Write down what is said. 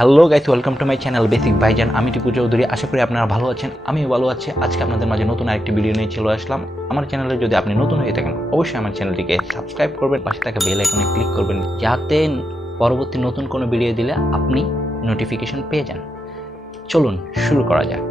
Hello guys, welcome to my channel basic ভাইজান। আমি টিপু চৌধুরী। আশা করি আপনারা ভালো আছেন, আমিও ভালো আছি। আজকে আপনাদের মাঝে নতুন আরেকটি ভিডিও নিয়ে চলে আসলাম। আমার চ্যানেলে যদি আপনি নতুন হয়ে থাকেন, অবশ্যই আমার চ্যানেলটিকে সাবস্ক্রাইব করবেন, পাশে থাকা বেল আইকনে ক্লিক করবেন, যাতে পরবর্তী নতুন কোনো ভিডিও দিলে আপনি নোটিফিকেশন পেয়ে যান। চলুন শুরু করা যাক।